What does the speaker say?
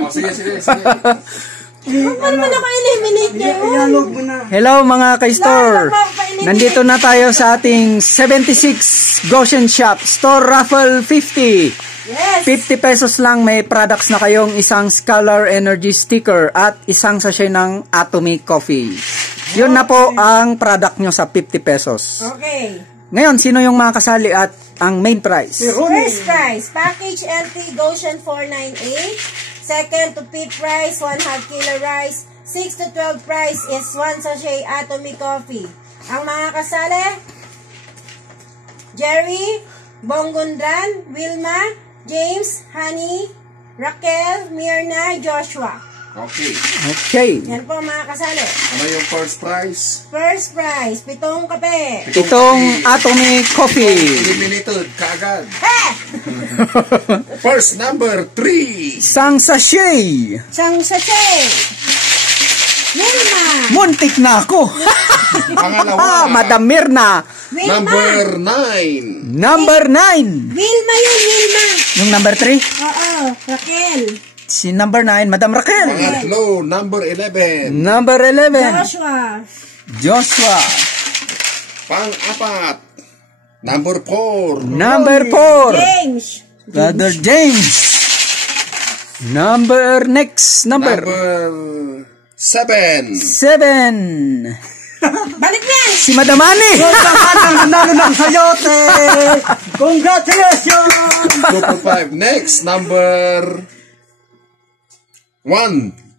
Oh, sige. Huwag naman ako eliminate niyo. Hello mga ka-store. Nandito na tayo sa ating 76 Goshen Shop. Store Raffle 50. Yes. 50 pesos lang may products na kayong isang Scholar Energy sticker at isang sachet ng Atomic Coffee. Yun na po ang product nyo sa 50 pesos. Okay. Ngayon, sino yung mga kasali at ang main price? First price, package entry Goshen 498. Second to fifth price, 1/2 kilo rice. 6 to 12 price is 1 sachet Atomic Coffee. Ang mga kasali, Jerry, Bongondran, Wilma, James, Honey, Raquel, Mirna, Joshua. Okay. Yan po mga kasali. Ano yung first prize? First prize, 7 kape. Itong Atomic Coffee. Eliminated kaagad. First number 3. Isang sachet. Isang sachet. Wilma. Muntik na ako. Pangalawa. Madam Mirna. Wilma. Number 9. Number 9. Wilma yun, Wilma. Yung number 3? Oo, Raquel. Si number 9, Madam Raquel. Pangatlo, number 11. Number 11. Joshua. Pang-apat, number 4. Number 4. James. Brother James. Next number. Number 7. 7. Balik na yan. Si Madam Ani. Nanalo ng sayote! Congratulations! Super 5. Next, number 1.